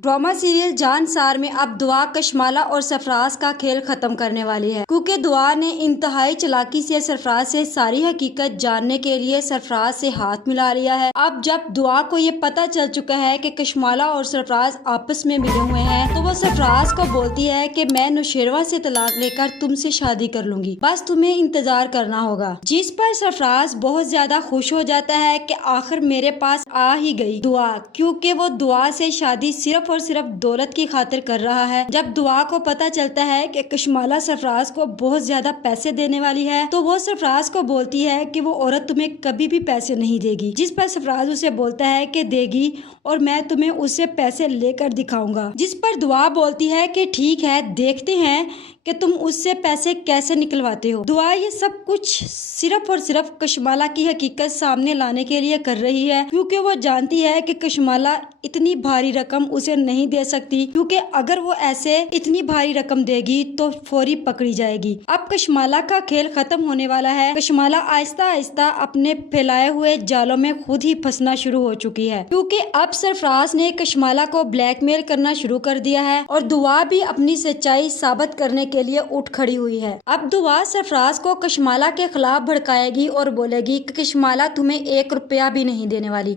Drama serial Jansar में अब दुआ कशमाला और सरफराज का खेल खत्म करने वाली है, क्योंकि दुआ ने इंतहाई चालाकी से सरफराज से सारी हकीकत जानने के लिए सरफराज से हाथ मिला लिया है। अब जब दुआ को ये पता चल चुका है कि कशमाला और सरफराज आपस में मिले हुए हैं, तो वो सरफराज को बोलती है कि मैं नौशेरवा से तलाक लेकर तुमसे शादी कर लूंगी, बस तुम्हें इंतजार करना होगा। जिस पर सरफराज बहुत ज्यादा खुश हो जाता है कि आखिर मेरे पास आ ही गई दुआ, क्योंकि वो दुआ से शादी सिर्फ और सिर्फ दौलत की खातिर कर रहा है। जब दुआ को पता चलता है कि कशमाला सरफराज को बहुत ज्यादा पैसे देने वाली है, तो वो सरफराज को बोलती है कि वो औरत तुम्हें कभी भी पैसे नहीं देगी। जिस पर सरफराज उसे बोलता है कि देगी और मैं तुम्हें उससे पैसे लेकर दिखाऊंगा। जिस पर दुआ बोलती है कि ठीक है, देखते हैं कि तुम उससे पैसे कैसे निकलवाते हो। दुआ ये सब कुछ सिर्फ और सिर्फ कशमाला की हकीकत सामने लाने के लिए कर रही है, क्योंकि वो जानती है कि कशमाला इतनी भारी रकम उसे नहीं दे सकती, क्योंकि अगर वो ऐसे इतनी भारी रकम देगी तो फौरी पकड़ी जाएगी। अब कशमाला का खेल खत्म होने वाला है। कशमाला आहिस्ता आहिस्ता अपने फैलाए हुए जालों में खुद ही फंसना शुरू हो चुकी है, क्योंकि अब सरफराज ने कशमाला को ब्लैकमेल करना शुरू कर दिया है और दुआ भी अपनी सच्चाई साबित करने के लिए उठ खड़ी हुई है। अब दुआ सरफराज को कशमाला के खिलाफ भड़काएगी और बोलेगी कि कशमाला तुम्हें 1 रुपया भी नहीं देने वाली,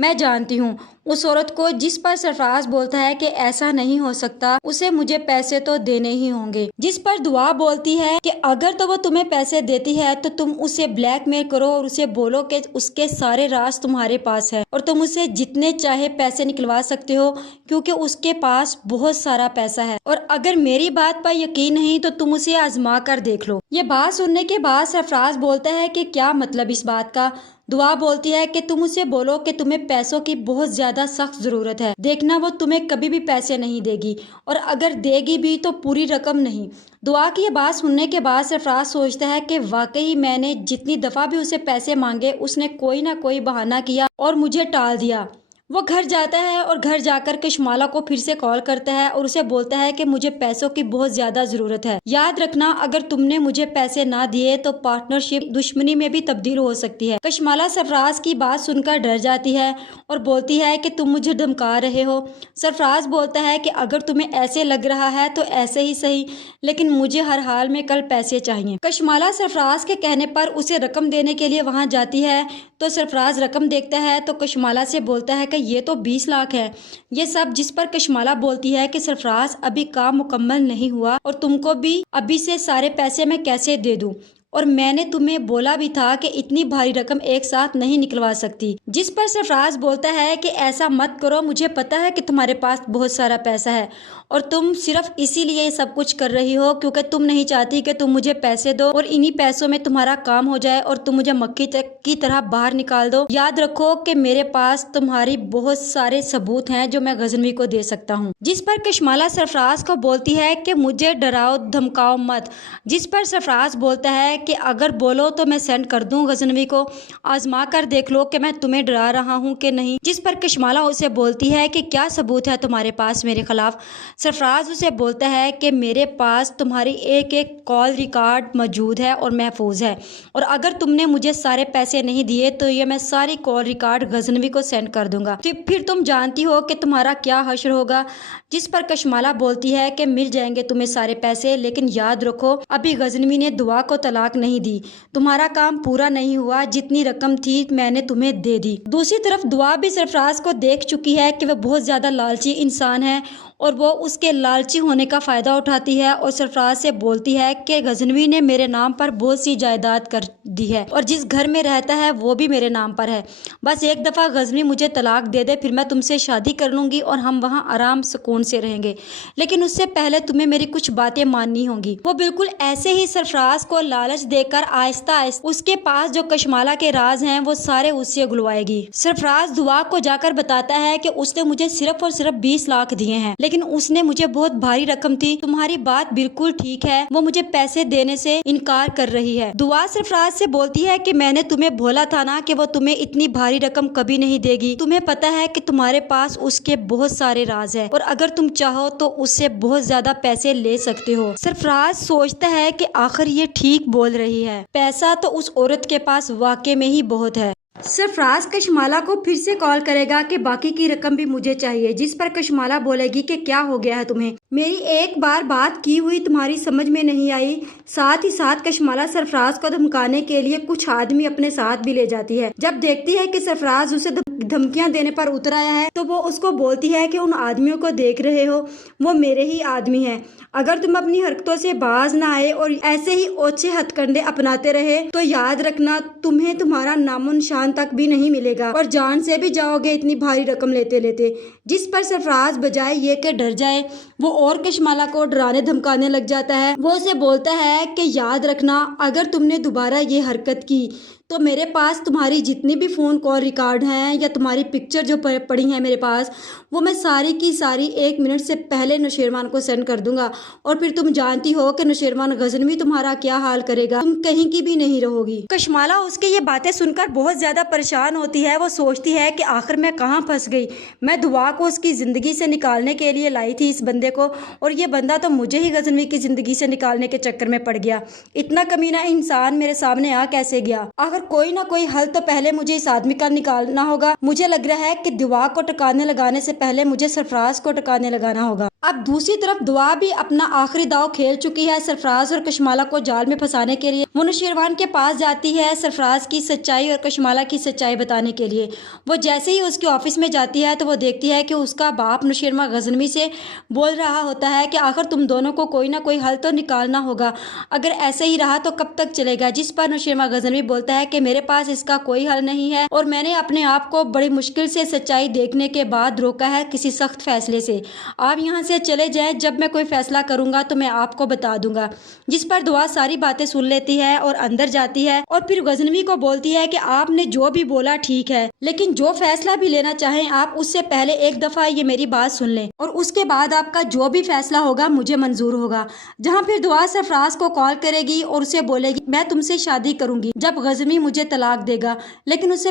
मैं जानती हूँ उस औरत को। जिस पर सरफराज बोलता है कि ऐसा नहीं हो सकता, उसे मुझे पैसे तो देने ही होंगे। जिस पर दुआ बोलती है कि अगर तो वो तुम्हें पैसे देती है तो तुम उसे ब्लैकमेल करो और उसे बोलो कि उसके सारे राज तुम्हारे पास है और तुम उसे जितने चाहे पैसे निकलवा सकते हो, क्योंकि उसके पास बहुत सारा पैसा है। और अगर मेरी बात पर यकीन नहीं तो तुम उसे आजमा कर देख लो। ये बात सुनने के बाद सरफराज बोलता है कि क्या मतलब इस बात का। दुआ बोलती है कि तुम उसे बोलो कि तुम्हें पैसों की बहुत ज्यादा सख्त जरूरत है, देखना वो तुम्हें कभी भी पैसे नहीं देगी, और अगर देगी भी तो पूरी रकम नहीं। दुआ की ये बात सुनने के बाद सरफराज सोचता है कि वाकई मैंने जितनी दफा भी उसे पैसे मांगे उसने कोई ना कोई बहाना किया और मुझे टाल दिया। वो घर जाता है और घर जाकर कशमाला को फिर से कॉल करता है और उसे बोलता है कि मुझे पैसों की बहुत ज्यादा जरूरत है, याद रखना अगर तुमने मुझे पैसे ना दिए तो पार्टनरशिप दुश्मनी में भी तब्दील हो सकती है। कशमाला सरफराज की बात सुनकर डर जाती है और बोलती है कि तुम मुझे धमका रहे हो। सरफराज बोलता है कि अगर तुम्हें ऐसे लग रहा है तो ऐसे ही सही, लेकिन मुझे हर हाल में कल पैसे चाहिए। कशमाला सरफराज के कहने पर उसे रकम देने के लिए वहां जाती है, तो सरफराज रकम देखता है तो कशमाला से बोलता है कि ये तो 20 लाख है ये सब। जिस पर कशमाला बोलती है कि सरफराज अभी काम मुकम्मल नहीं हुआ और तुमको भी अभी से सारे पैसे मैं कैसे दे दूं, और मैंने तुम्हें बोला भी था कि इतनी भारी रकम एक साथ नहीं निकलवा सकती। जिस पर सरफराज बोलता है कि ऐसा मत करो, मुझे पता है कि तुम्हारे पास बहुत सारा पैसा है और तुम सिर्फ इसीलिए सब कुछ कर रही हो क्योंकि तुम नहीं चाहती कि तुम मुझे पैसे दो और इन्हीं पैसों में तुम्हारा काम हो जाए और तुम मुझे मक्खी की तरह बाहर निकाल दो। याद रखो कि मेरे पास तुम्हारी बहुत सारे सबूत हैं जो मैं गजनवी को दे सकता हूँ। जिस पर कशमाला सरफराज को बोलती है कि मुझे डराओ धमकाओ मत। जिस पर सरफराज बोलता है कि अगर बोलो तो मैं सेंड कर दूं गजनवी को, आजमा कर देख लो कि मैं तुम्हें डरा रहा हूं कि नहीं। जिस पर कशमाला उसे बोलती है कि क्या सबूत है तुम्हारे पास मेरे खिलाफ। सरफराज उसे बोलता है कि मेरे पास तुम्हारी एक एक कॉल रिकॉर्ड मौजूद है और महफूज है, और अगर तुमने मुझे सारे पैसे नहीं दिए तो ये मैं सारी कॉल रिकॉर्ड गजनवी को सेंड कर दूंगा, फिर तुम जानती हो कि तुम्हारा क्या हश्र होगा। जिस पर कशमाला बोलती है कि मिल जाएंगे तुम्हें सारे पैसे, लेकिन याद रखो अभी गजनवी ने दुआ को तलाक नहीं दी, तुम्हारा काम पूरा नहीं हुआ, जितनी रकम थी मैंने तुम्हें दे दी। दूसरी तरफ दुआ भी सरफराज को देख चुकी है कि वह बहुत ज्यादा लालची इंसान है और वो उसके लालची होने का फायदा उठाती है और सरफराज से बोलती है कि गजनवी ने मेरे नाम पर बहुत सी जायदाद कर दी है और जिस घर में रहता है वो भी मेरे नाम पर है, बस एक दफा गजनवी मुझे तलाक दे दे, फिर मैं तुमसे शादी कर लूंगी और हम वहां आराम सुकून से रहेंगे, लेकिन उससे पहले तुम्हें मेरी कुछ बातें माननी होंगी। वो बिल्कुल ऐसे ही सरफराज को लालच देकर आहिस्ता आहिस्ता उसके पास जो कशमाला के राज हैं वो सारे उससे उगलवाएगी। सरफराज दुआ को जाकर बताता है कि उसने मुझे सिर्फ और सिर्फ 20 लाख दिए हैं, लेकिन उसने मुझे बहुत भारी रकम थी। तुम्हारी बात बिल्कुल ठीक है, वो मुझे पैसे देने से इनकार कर रही है। दुआ सरफराज से बोलती है कि मैंने तुम्हें बोला था ना कि वो तुम्हें इतनी भारी रकम कभी नहीं देगी, तुम्हें पता है कि तुम्हारे पास उसके बहुत सारे राज है और अगर तुम चाहो तो उससे बहुत ज्यादा पैसे ले सकते हो। सरफराज सोचता है कि आखिर ये ठीक बोल रही है, पैसा तो उस औरत के पास वाकई में ही बहुत है। सरफराज कशमाला को फिर से कॉल करेगा कि बाकी की रकम भी मुझे चाहिए, जिस पर कशमाला बोलेगी कि क्या हो गया है तुम्हें, मेरी एक बार बात की हुई तुम्हारी समझ में नहीं आई। साथ ही साथ कशमाला सरफराज को धमकाने के लिए कुछ आदमी अपने साथ भी ले जाती है। जब देखती है कि सरफराज उसे धमकियां देने पर उतर आया है तो वो उसको बोलती है कि उन आदमियों को देख रहे हो, वो मेरे ही आदमी हैं। अगर तुम अपनी हरकतों से बाज ना आए और ऐसे ही ओछे हथकंडे अपनाते रहे तो याद रखना तुम्हें तुम्हारा नामो निशान तक भी नहीं मिलेगा और जान से भी जाओगे इतनी भारी रकम लेते लेते। जिस पर सरफराज बजाय ये कि डर जाए वो और कशमाला को डराने धमकाने लग जाता है। वो उसे बोलता है कि याद रखना अगर तुमने दोबारा ये हरकत की तो मेरे पास तुम्हारी जितनी भी फ़ोन कॉल रिकॉर्ड हैं या तुम्हारी पिक्चर जो पड़ी हैं मेरे पास, वो मैं सारी की सारी 1 मिनट से पहले नौशेरवान को सेंड कर दूंगा। और फिर तुम जानती हो कि नौशेरवान गजनवी तुम्हारा क्या हाल करेगा, तुम कहीं की भी नहीं रहोगी। कशमाला उसकी ये बातें सुनकर बहुत ज़्यादा परेशान होती है। वो सोचती है कि आखिर मैं कहाँ फंस गई। मैं दुआ को उसकी ज़िंदगी से निकालने के लिए लाई थी इस बंदे को, और ये बंदा तो मुझे ही गजनवी की ज़िंदगी से निकालने के चक्कर में पड़ गया। इतना कमीना इंसान मेरे सामने आ कैसे गया। अगर कोई ना कोई हल तो पहले मुझे इस आदमी का निकालना होगा। मुझे लग रहा है कि दुआ को टकाने लगाने से पहले मुझे सरफराज को टकाने लगाना होगा। अब दूसरी तरफ दुआ भी अपना आखिरी दाव खेल चुकी है सरफराज और कशमाला को जाल में फंसाने के लिए। वो नौशेरवान के पास जाती है सरफराज की सच्चाई और कशमाला की सच्चाई बताने के लिए। वो जैसे ही उसके ऑफिस में जाती है तो वो देखती है कि उसका बाप नौशेरमा गजनवी से बोल रहा होता है कि आखिर तुम दोनों को कोई ना कोई हल तो निकालना होगा, अगर ऐसे ही रहा तो कब तक चलेगा। जिस पर नौशेरमा गजनवी बोलता है कि मेरे पास इसका कोई हल नहीं है और मैंने अपने आप को बड़ी मुश्किल से सच्चाई देखने के बाद रोका है किसी सख्त फैसले से। आप यहाँ से चले जाएं, जब मैं कोई फैसला करूंगा तो मैं आपको बता दूंगा। जिस पर दुआ सारी बातें सुन लेती है और अंदर जाती है और फिर गजनवी को बोलती है कि आपने जो भी बोला ठीक है, लेकिन जो फैसला भी लेना चाहें आप उससे पहले एक दफा ये मेरी बात सुन लें और उसके बाद आपका जो भी फैसला होगा मुझे मंजूर होगा। जहाँ फिर दुआ सरफराज को कॉल करेगी और उसे बोलेगी मैं तुमसे शादी करूंगी जब गजनवी मुझे तलाक देगा, लेकिन उससे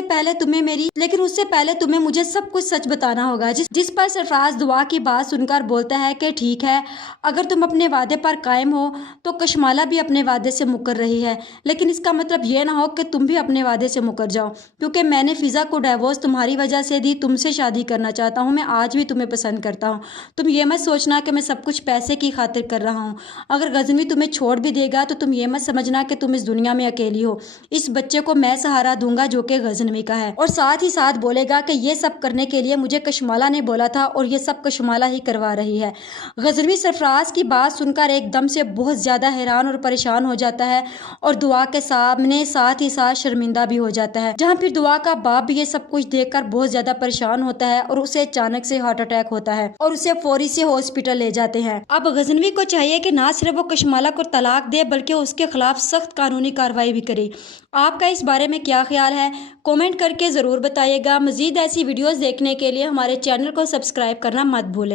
पहले तुम्हें मुझे सब कुछ सच बताना होगा। जिस पर सरफराज दुआ की बात सुनकर बोलता है कि ठीक है, अगर तुम अपने वादे पर कायम हो तो कशमाला भी अपने वादे से मुकर रही है, लेकिन इसका मतलब ये ना हो कि तुम भी अपने वादे से मुकर जाओ, क्योंकि मैंने फिजा को डिवोर्स तुम्हारी वजह से दी, तुमसे शादी करना चाहता हूँ, मैं आज भी तुम्हें पसंद करता हूँ। तुम ये मत सोचना कि मैं सब कुछ पैसे की खातिर कर रहा हूँ। अगर गजनवी तुम्हें छोड़ भी देगा तो तुम ये मत समझना कि तुम इस दुनिया में अकेली हो। इस बच्चे को मैं सहारा दूंगा जो कि गजनवी का है। और साथ ही साथ बोलेगा कि ये सब करने के लिए मुझे कशमाला ने बोला था और ये सब कशमाला ही करवा रही है। गजनवी सरफराज की बात सुनकर एकदम से बहुत ज़्यादा हैरान और परेशान हो जाता है और दुआ के सामने साथ ही साथ शर्मिंदा भी हो जाता है। जहाँ फिर दुआ का बाप भी ये सब कुछ देखकर बहुत ज़्यादा परेशान होता है और उसे अचानक से हार्ट अटैक होता है और उसे फौरी से हॉस्पिटल ले जाते हैं। अब गजनवी को चाहिए कि ना सिर्फ वो कशमाला को तलाक दे बल्कि उसके खिलाफ सख्त कानूनी कार्रवाई भी करे। आपका इस बारे में क्या ख्याल है, कमेंट करके ज़रूर बताइएगा। मज़ीद ऐसी वीडियोस देखने के लिए हमारे चैनल को सब्सक्राइब करना मत भूलें।